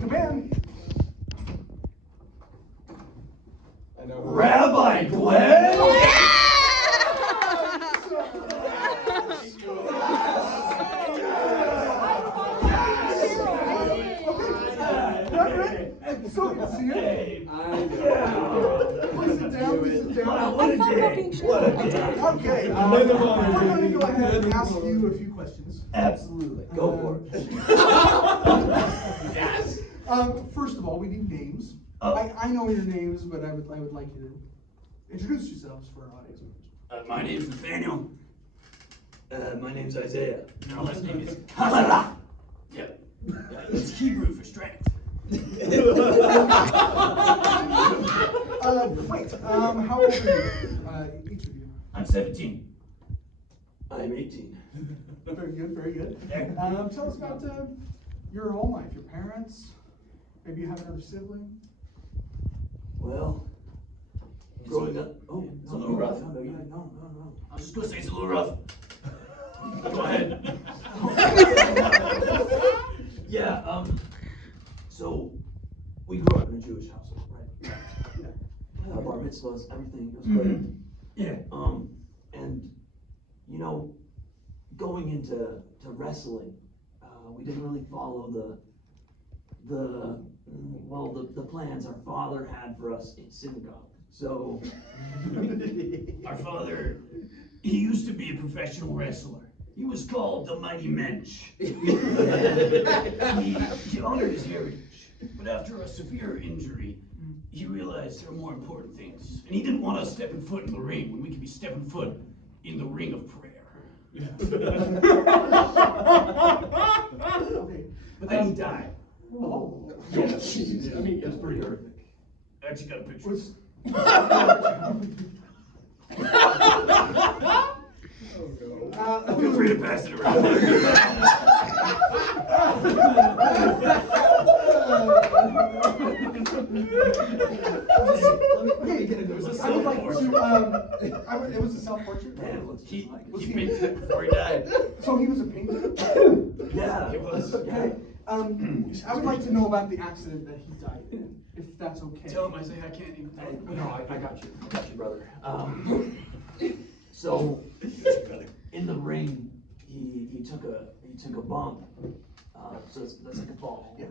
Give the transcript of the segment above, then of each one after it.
Command. I know. Rabbi Glenn? Please sit down. What a day. What a day. Okay, we're going to go ahead and ask you a few questions. Absolutely. Go for it. Yes. First of all, we need names. Oh. I know your names, but I would like you to introduce yourselves for our audience members. My name's Nathaniel. My name's Isaiah. Our last name is Kamala. Yeah. It's Hebrew for strength. Wait, how old are you, each of you? I'm 17. I'm 18. Very good, very good. Tell us about your home life, your parents. Maybe you have another sibling. Well, growing up, it's a little rough. No. I was just gonna say it's a little rough. Go ahead. Yeah. So we grew up in a Jewish household, right? Yeah. Bar mitzvahs, everything was great. Yeah. And you know, going into wrestling, we didn't really follow the plans our father had for us in synagogue. So our father, he used to be a professional wrestler. He was called the Mighty Mensch. He honored his heritage, but after a severe injury, he realized there were more important things. And he didn't want us stepping foot in the ring when we could be stepping foot in the ring of prayer. Okay. But then he died. Oh. Yeah, I mean, it was pretty horrific. I actually got a picture. Feel free to pass it around. It was a self-portrait? He painted it before he died. So he was a painter? Yeah, it was. Okay. I would like to know about the accident that he died in, if that's okay. Tell him I say I can't even. No, I got you. I got you, brother. So in the ring, he took a bump. So that's like a fall. Yeah.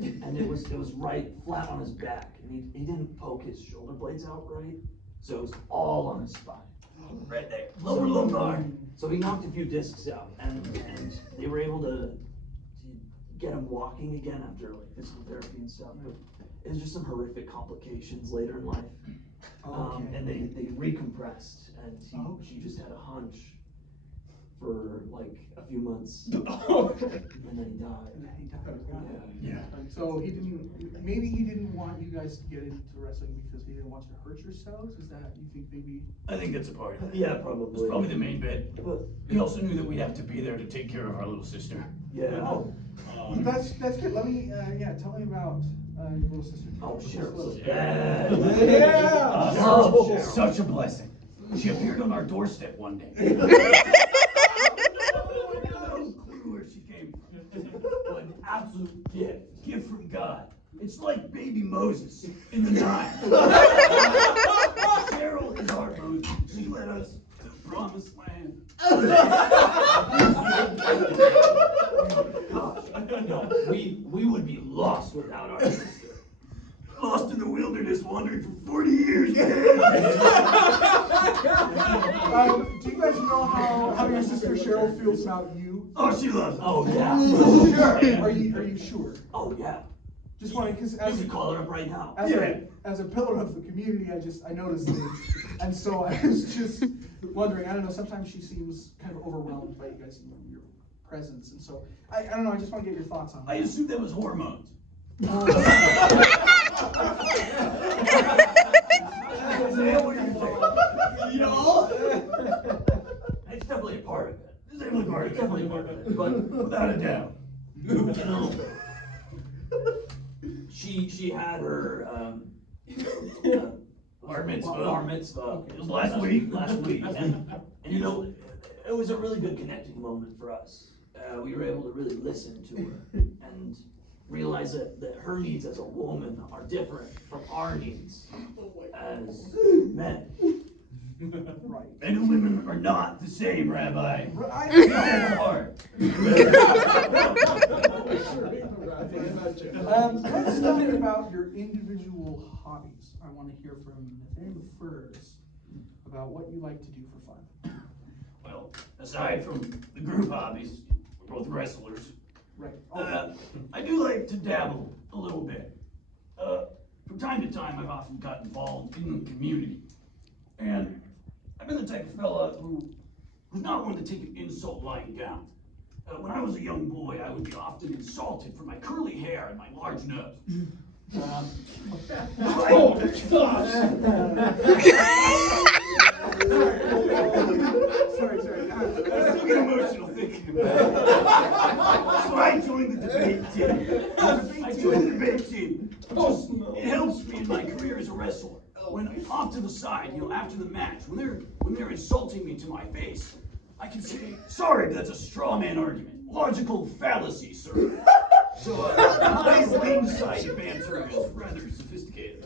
And it was right flat on his back, and he didn't poke his shoulder blades out right, so it was all on his spine. Right there, lower lumbar. So he knocked a few discs out, and they were able to get him walking again after like physical therapy and stuff. But it was just some horrific complications later in life. And they recompressed, and she just had a hunch for like a few months, and then he died. Yeah. So maybe he didn't want you guys to get into wrestling because he didn't want you to hurt yourselves? Is that, you think maybe? I think that's a part of it. Yeah, probably. It's probably the main bit. But he also knew that we'd have to be there to take care of our little sister. Yeah. That's good. Let me, tell me about your little sister. Oh, Cheryl. Yeah. Such a blessing. She appeared on our doorstep one day. No clue where she came from. An absolute gift from God. It's like baby Moses in the Nile. Cheryl is our Moses. She led us to the promised land. Gosh, no, we would be lost without our sister. Lost in the wilderness, wandering for 40 years. Do you guys know how your sister Cheryl feels about you? Oh, she loves us. Oh, yeah. Sure. Are you sure? Oh, yeah. Just wondering, because You can call her up right now. As a pillar of the community, I noticed things, and so I was just wondering. I don't know. Sometimes she seems kind of overwhelmed by you guys and your presence, and so I don't know. I just want to get your thoughts on that. I assume that was hormones. You know, it's definitely a part of it. It's definitely part of it. But without a doubt, you know, she had her bar mitzvah. It was last week, and you know, it was a really good connecting moment for us. we were able to really listen to her and realize that her needs as a woman are different from our needs as men. Right. Men and women are not the same, Rabbi. Right. That's hard. Let's talk about your individual hobbies. I want to hear from Nathaniel first about what you like to do for fun. Well, aside from the group hobbies, we're both wrestlers. Right. I do like to dabble a little bit. From time to time, I've often got involved in the community. And I've been the type of fella who's not one to take an insult lying down. When I was a young boy, I would be often insulted for my curly hair and my large nose. Oh, Sorry. I still get emotional thinking about it. So I joined the debate team. It helps me in my career as a wrestler. When off to the side, after the match, when they're insulting me to my face, I can say, sorry, but that's a straw man argument. Logical fallacy, sir. So, my ringside banter is rather sophisticated.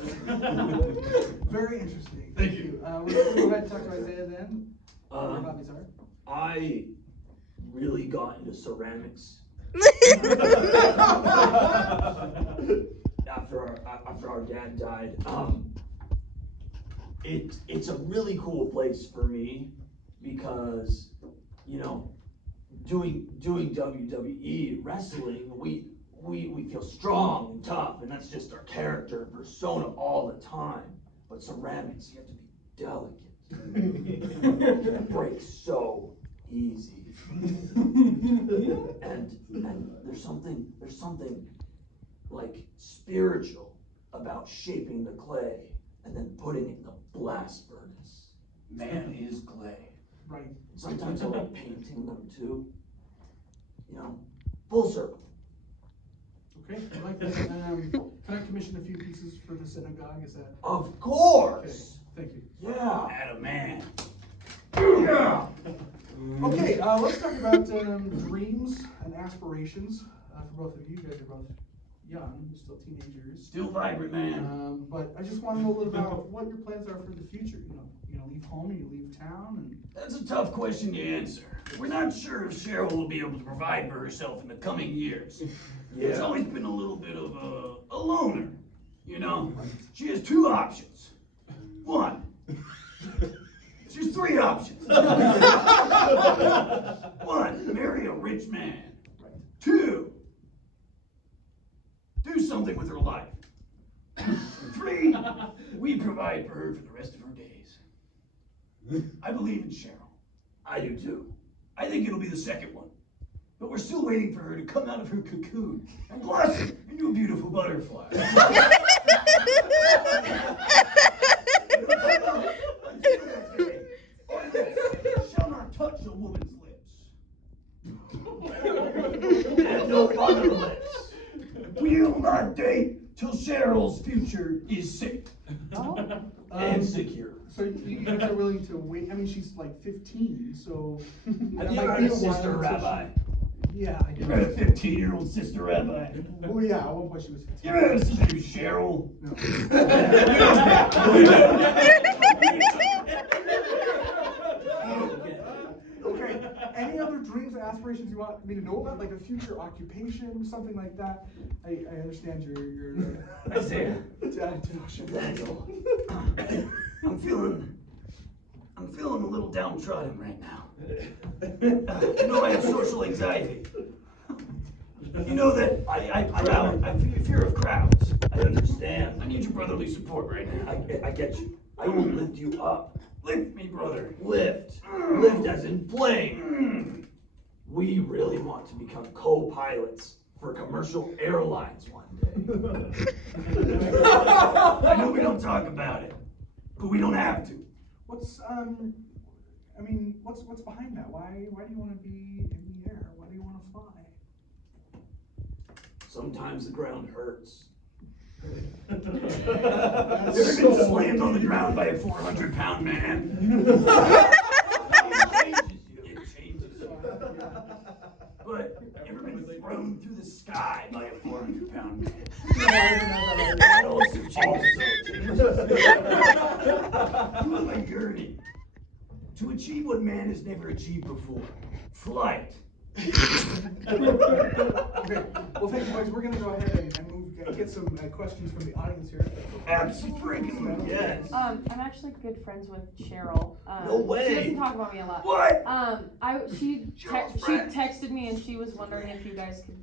Very interesting. Thank you. We'll go ahead and talk to Isaiah then. What your hobbies are. I really got into ceramics after our dad died. It's a really cool place for me because, doing WWE wrestling, we feel strong and tough, and that's just our character and persona all the time. But ceramics, you have to be delicate. It breaks so easy. and there's something like spiritual about shaping the clay and then putting it in the blast furnace. Man is clay. Right. Sometimes I like painting them too. Full circle. Okay, I like that. Can I commission a few pieces for the synagogue? Is that? Of Okay, course. thank you. Yeah. At a man. Yeah. Okay, let's talk about dreams and aspirations for both of you. You guys are both young, you're still teenagers. Still vibrant, man. But I just want to know a little about what your plans are for the future. You leave home, you leave town, and That's a tough question to answer. We're not sure if Cheryl will be able to provide for herself in the coming years. She's always been a little bit of a loner. She has two options. One, she has three options. One, marry a rich man. right. Two, do something with her life. Three, we provide for her for the rest of her days. I believe in Cheryl. I do too. I think it'll be the second one. But we're still waiting for her to come out of her cocoon and blossom into a beautiful butterfly. Until that day, our lips shall not touch a woman's lips. And no other lips. We'll not date till Cheryl's future is safe and secure. So you guys are willing to wait? I mean, she's like 15, so. Have you ever had a sister rabbi? Yeah, I You guess. ever had a 15-year-old sister rabbi? Oh yeah, at one point she was 15. You ever had a sister named Cheryl? No. Okay. Any other dreams or aspirations you want me to know about, like a future occupation, something like that? I understand your Isaiah. Daniel. I'm feeling a little downtrodden right now. I have social anxiety. That I fear of crowds. I understand. I need your brotherly support right now. I get you. I will lift you up. Lift me, brother. Lift. Lift as in plane. We really want to become co-pilots for commercial airlines one day. I know we don't talk about it, but we don't have to. What's behind that? Why do you want to be in the air? Why do you want to fly? Sometimes the ground hurts. Have you ever been slammed on the ground by a 400-pound man? It changes you. But sky by a 400-pound man. Yeah, That also changes on my journey to achieve what man has never achieved before. Flight. Okay, well, thank you, boys. We're gonna go ahead and move, get some questions from the audience here. Absolutely, yes. I'm actually good friends with Cheryl. No way. She doesn't talk about me a lot. What? She Cheryl's she friend. texted me and she was wondering if you guys could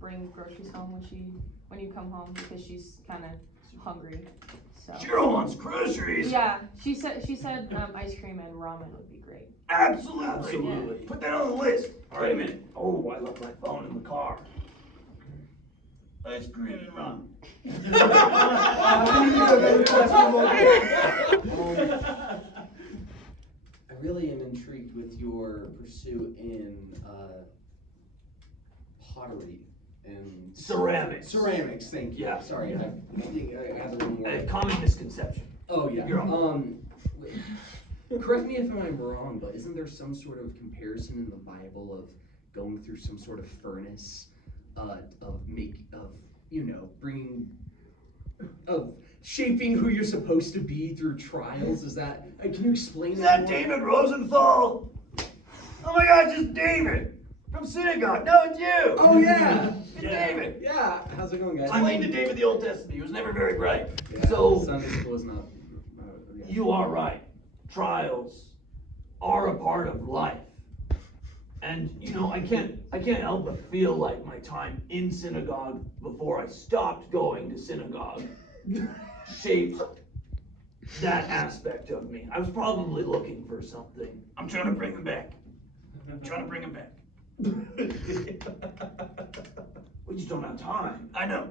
bring groceries home when you come home because she's kind of hungry. So. Cheryl wants groceries. Yeah, she said ice cream and ramen would be great. Absolutely. Absolutely. Put that on the list. Wait a minute. Oh, I left my phone in the car. Ice cream and rum. We need a better question. I really am intrigued with your pursuit in pottery and Ceramics. Ceramics, thank you. Yeah. Sorry, I think I have the wrong A word. common misconception. Oh yeah. You're Correct me if I'm wrong, but isn't there some sort of comparison in the Bible of going through some sort of furnace of shaping who you're supposed to be through trials? Is that can you explain Is that that more? David Rosenthal? Oh my gosh, it's David from synagogue. No, it's you. Oh yeah. It's David. Yeah. How's it going, guys? Explain to David the Old Testament. He was never very bright. Yeah, So Sunday school is not. Yeah. you are right. Trials are a part of life. And you know, I can't help but feel like my time in synagogue before I stopped going to synagogue shaped that aspect of me. I was probably looking for something. I'm trying to bring him back. We just don't have time. I know.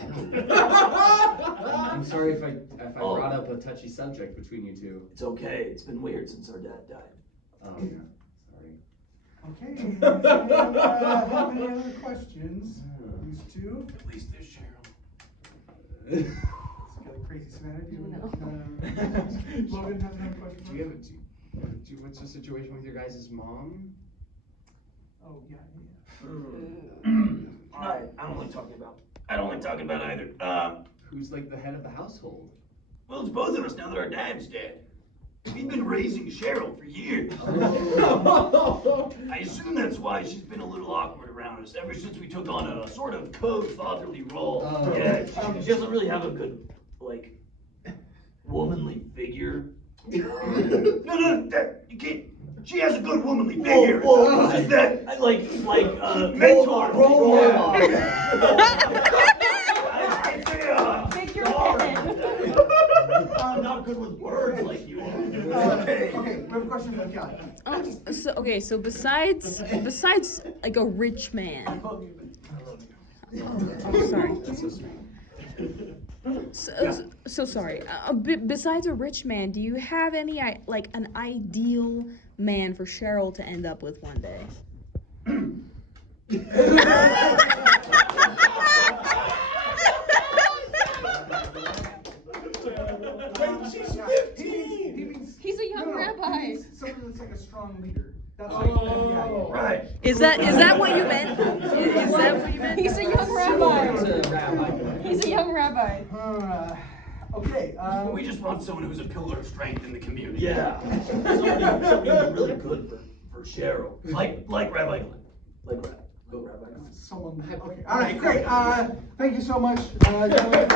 I'm sorry if I Oh. brought up a touchy subject between you two. It's okay. It's been weird since our dad died. Sorry. Okay, have any other questions? These two. At least there's Cheryl. Let's go crazy Savannah. Do you Logan has another question. Do you have what's the situation with your guys' mom? Oh, yeah. I don't like talking about. I don't like talking about either. Who's like the head of the household? Well, it's both of us now that our dad's dead. We've been raising Cheryl for years. I assume that's why she's been a little awkward around us ever since we took on a sort of co-fatherly role. Oh. Yeah, she doesn't really have a good, like, womanly figure. No, you can't. She has a good womanly figure. Whoa. It's just that, mentor, role model. Figure head. I'm not good with words like you are. Okay, we have a question from Kelly. So besides like a rich man. I love you. Oh, sorry. That's so sweet. So sorry. Besides a rich man, do you have any like an ideal man for Cheryl to end up with one day? She's 15. He means He's a young rabbi. Someone that's like a strong leader. That's Oh, right. Is that what you meant? Is that what you meant? He's a young rabbi. It's a rabbi. He's a young rabbi. Okay. We just want someone who's a pillar of strength in the community. Yeah. Somebody really good for Cheryl. Like Rabbi Glenn. Like Rabbi. Someone. Okay. All right. Great. Thank you so much. Gentlemen.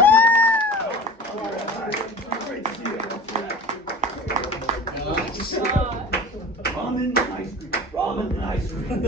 Great to see you. Uh, Ramen and ice cream. Ramen and ice cream.